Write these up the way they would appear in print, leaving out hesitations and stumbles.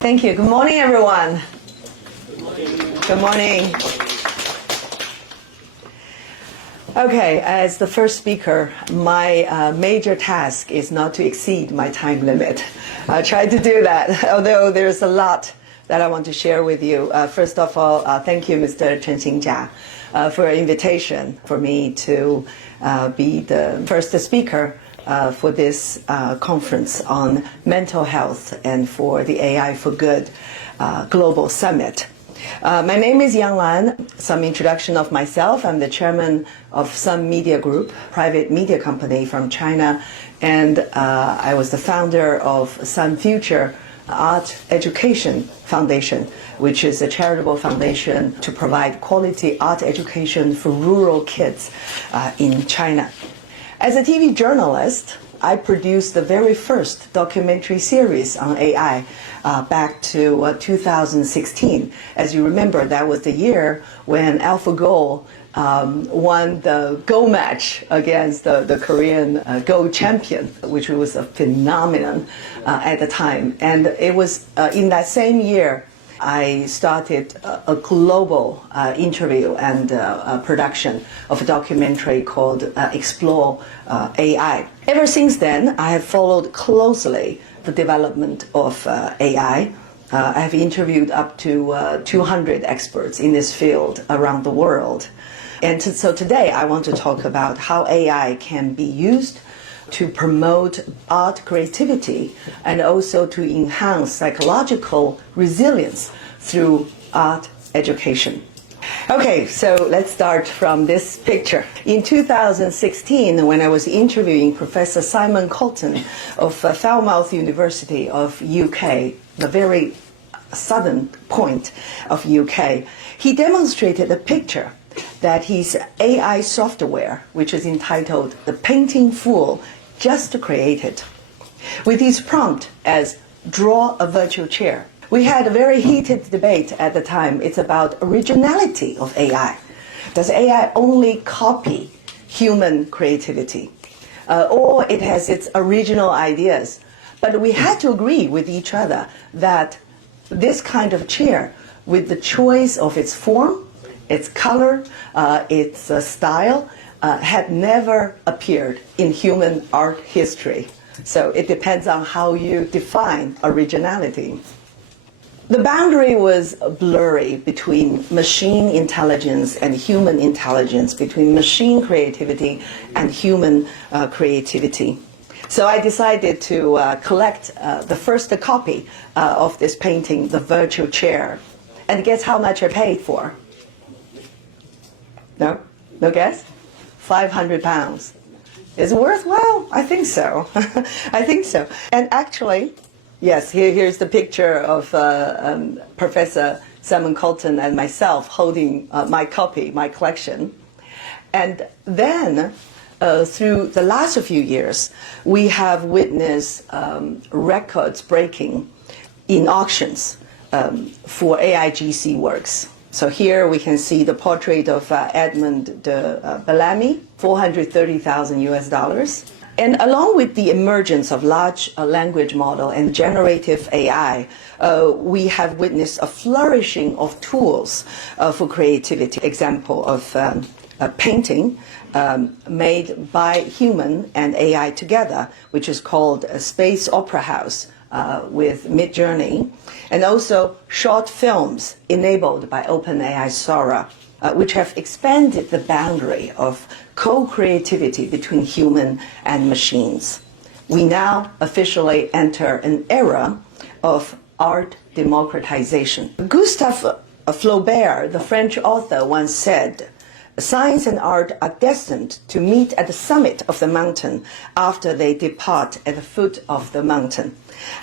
Thank you. Good morning, everyone. Good morning. Okay, as the first speaker, my major task is not to exceed my time limit. I try to do that, although there's a lot that I want to share with you. First of all, thank you, Mr. Chen Xinjia, for your invitation for me to be the first speaker for this conference on mental health and for the AI for Good Global Summit. My name is Yang Lan. Some introduction of myself. I'm the chairman of Sun Media Group, private media company from China, and I was the founder of Sun Future Art Education Foundation, which is a charitable foundation to provide quality art education for rural kids in China. As a TV journalist, I produced the very first documentary series on AI back to 2016. As you remember, that was the year when AlphaGo won the Go match against the Korean Go champion, which was a phenomenon at the time. And it was in that same year I started a global interview and production of a documentary called Explore AI. Ever since then, I have followed closely the development of AI. I have interviewed up to 200 experts in this field around the world. And so today I want to talk about how AI can be used to promote art creativity and also to enhance psychological resilience through art education. Okay, so let's start from this picture. In 2016, when I was interviewing Professor Simon Colton of Falmouth University of UK, the very southern point of UK, he demonstrated a picture that his AI software, which is entitled The Painting Fool, just created, with his prompt as draw a virtual chair. We had a very heated debate at the time. It's about originality of AI. Does AI only copy human creativity? Or it has its original ideas? But we had to agree with each other that this kind of chair, with the choice of its form, its color, its style, had never appeared in human art history. So it depends on how you define originality. The boundary was blurry between machine intelligence and human intelligence, between machine creativity and human creativity. So I decided to collect the first copy of this painting, The Virtual Chair. And guess how much I paid for? No? No guess? £500. Is it worthwhile? I think so. I think so. And actually, yes, here's the picture of Professor Simon Colton and myself holding my copy, my collection. And then, through the last few years, we have witnessed records breaking in auctions for AIGC works. So here we can see the portrait of Edmund de Bellamy, $430,000. And along with the emergence of large language model and generative AI, we have witnessed a flourishing of tools for creativity. Example of a painting made by human and AI together, which is called a Space Opera House with Midjourney, and also short films enabled by OpenAI Sora, which have expanded the boundary of co-creativity between human and machines. We now officially enter an era of art democratization. Gustave Flaubert, the French author, once said, "Science and art are destined to meet at the summit of the mountain after they depart at the foot of the mountain."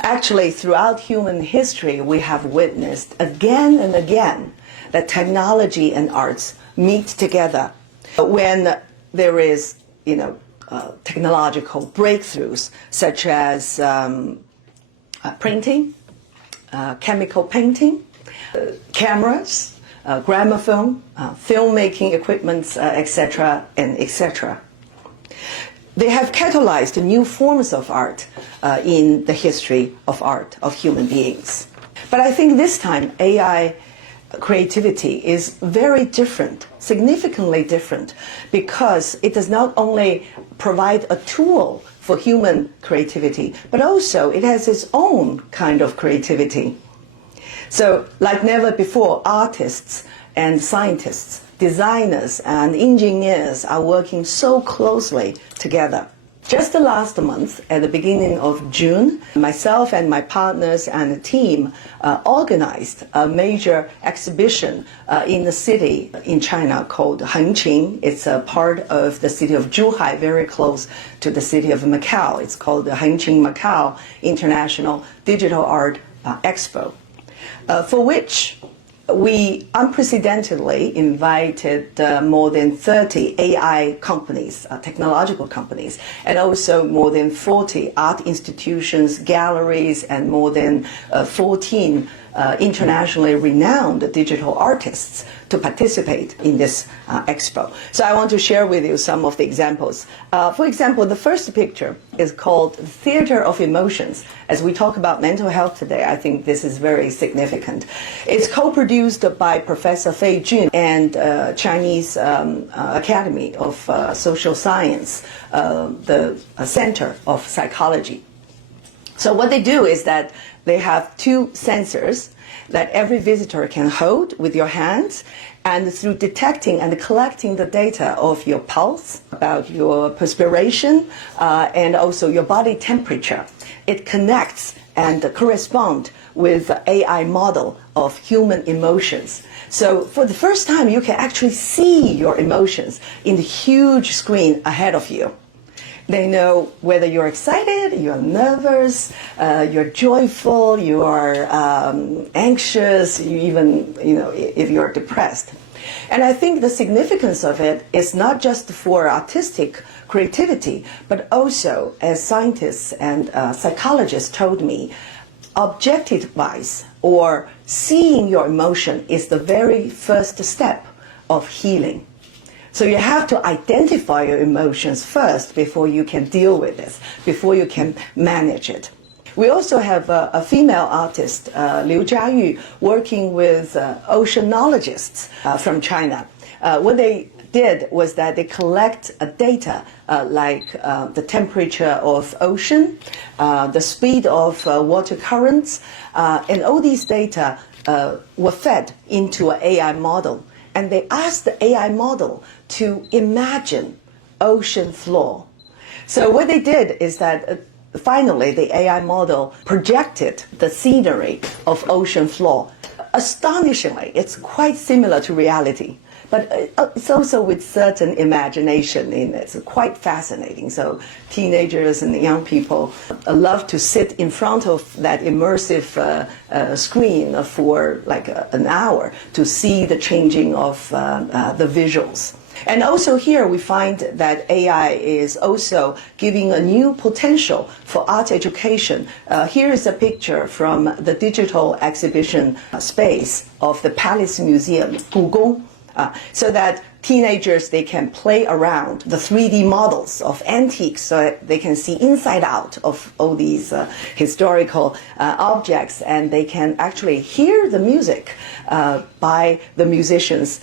Actually, throughout human history, we have witnessed again and again that technology and arts meet together when there is, technological breakthroughs such as printing, chemical painting, cameras, gramophone, filmmaking equipment, etc., and etc. They have catalyzed new forms of art in the history of art of human beings. But I think this time AI creativity is very different, significantly different, because it does not only provide a tool for human creativity, but also it has its own kind of creativity. So, like never before, artists and scientists, designers and engineers are working so closely together. Just last month, at the beginning of June, myself and my partners and the team organized a major exhibition in the city in China called Hengqin. It's a part of the city of Zhuhai, very close to the city of Macau. It's called the Hengqin Macau International Digital Art Expo, for which we unprecedentedly invited more than 30 AI companies, technological companies, and also more than 40 art institutions, galleries, and more than 14 internationally renowned digital artists to participate in this expo. So I want to share with you some of the examples. For example, the first picture is called Theater of Emotions. As we talk about mental health today, I think this is very significant. It's co-produced by Professor Fei Jun and Chinese Academy of Social Science, the Center of Psychology. So what they do is that they have two sensors that every visitor can hold with your hands, and through detecting and collecting the data of your pulse, about your perspiration, and also your body temperature, it connects and corresponds with the AI model of human emotions. So for the first time, you can actually see your emotions in the huge screen ahead of you. They know whether you're excited, you're nervous, you're joyful, you are anxious, you even, if you're depressed. And I think the significance of it is not just for artistic creativity, but also, as scientists and psychologists told me, objective-wise, or seeing your emotion is the very first step of healing. So you have to identify your emotions first before you can deal with this, before you can manage it. We also have a female artist, Liu Jiayu, working with oceanologists from China. What they did was that they collect data like the temperature of ocean, the speed of water currents, and all these data were fed into an AI model. And they asked the AI model to imagine ocean floor. So what they did is that finally the AI model projected the scenery of ocean floor. Astonishingly, it's quite similar to reality, but it's also with certain imagination in it. It's quite fascinating. So teenagers and young people love to sit in front of that immersive screen for like an hour to see the changing of the visuals. And also here we find that AI is also giving a new potential for art education. Here is a picture from the digital exhibition space of the Palace Museum, Gugong, so that teenagers, they can play around the 3D models of antiques so that they can see inside out of all these historical objects, and they can actually hear the music by the musicians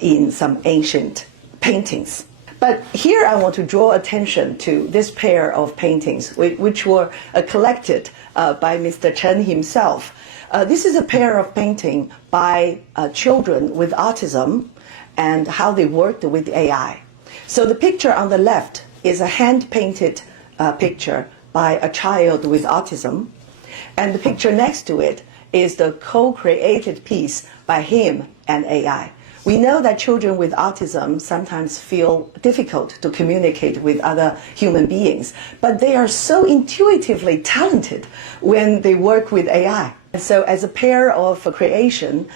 in some ancient paintings. But here I want to draw attention to this pair of paintings, which were collected by Mr. Chen himself. This is a pair of paintings by children with autism and how they worked with AI. So the picture on the left is a hand-painted picture by a child with autism, and the picture next to it is the co-created piece by him and AI. We know that children with autism sometimes feel difficult to communicate with other human beings, but they are so intuitively talented when they work with AI. And so as a pair of creation,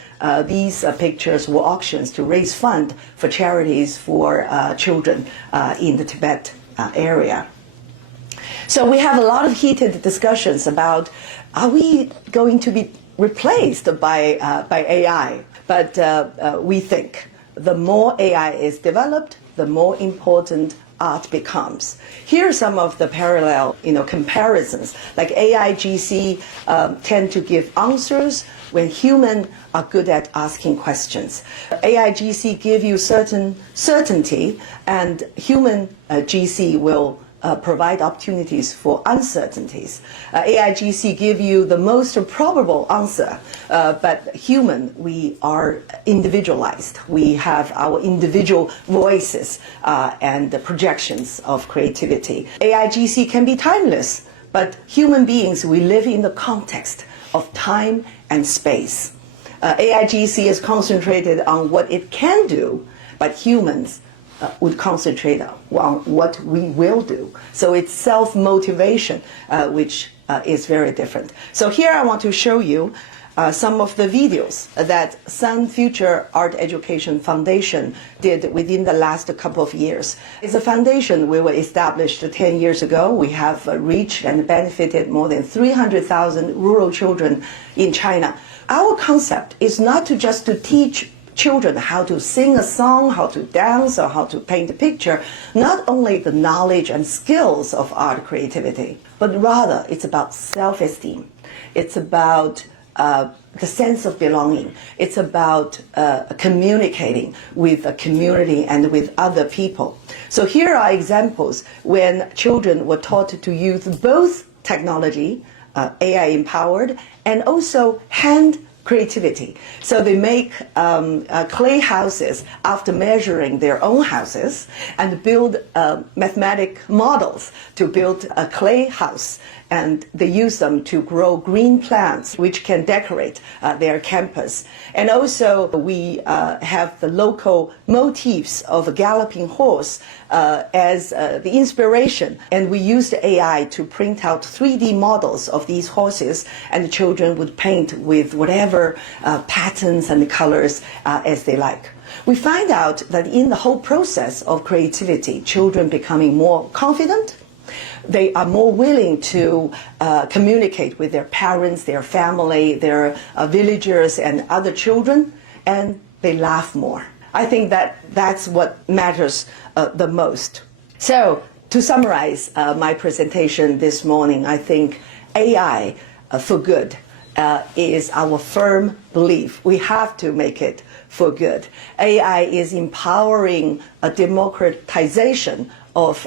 these pictures were auctions to raise funds for charities for children in the Tibet area. So we have a lot of heated discussions about, are we going to be replaced by AI? But we think the more AI is developed, the more important art becomes. Here are some of the parallel, comparisons. Like AIGC tend to give answers when humans are good at asking questions. AIGC give you certain certainty, and human GC will provide opportunities for uncertainties. AIGC give you the most probable answer, but human, we are individualized. We have our individual voices and the projections of creativity. AIGC can be timeless, but human beings, we live in the context of time and space. AIGC is concentrated on what it can do, but humans would concentrate on what we will do. So it's self-motivation, which is very different. So here I want to show you some of the videos that Sun Future Art Education Foundation did within the last couple of years. It's a foundation we were established 10 years ago. We have reached and benefited more than 300,000 rural children in China. Our concept is not just to teach children how to sing a song, how to dance, or how to paint a picture, not only the knowledge and skills of art creativity, but rather it's about self-esteem. It's about the sense of belonging. It's about communicating with a community and with other people. So here are examples when children were taught to use both technology, AI empowered, and also hand creativity. So they make clay houses after measuring their own houses and build mathematic models to build a clay house. And they use them to grow green plants, which can decorate their campus. And also we have the local motifs of a galloping horse as the inspiration. And we used AI to print out 3D models of these horses, and the children would paint with whatever patterns and colors as they like. We find out that in the whole process of creativity, children becoming more confident, they are more willing to communicate with their parents, their family, their villagers and other children, and they laugh more. I think that that's what matters the most. So to summarize my presentation this morning, I think AI for good is our firm belief. We have to make it for good. AI is empowering a democratization of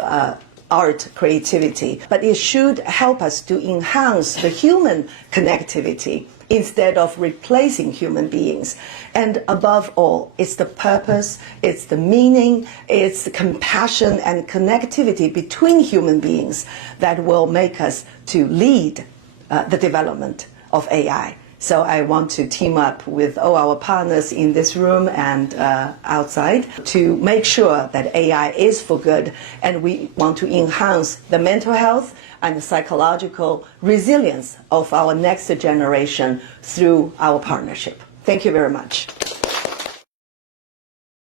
art creativity, but it should help us to enhance the human connectivity instead of replacing human beings. And above all, it's the purpose, it's the meaning, it's the compassion and connectivity between human beings that will make us to lead the development of AI. So I want to team up with all our partners in this room and outside to make sure that AI is for good, and we want to enhance the mental health and the psychological resilience of our next generation through our partnership. Thank you very much.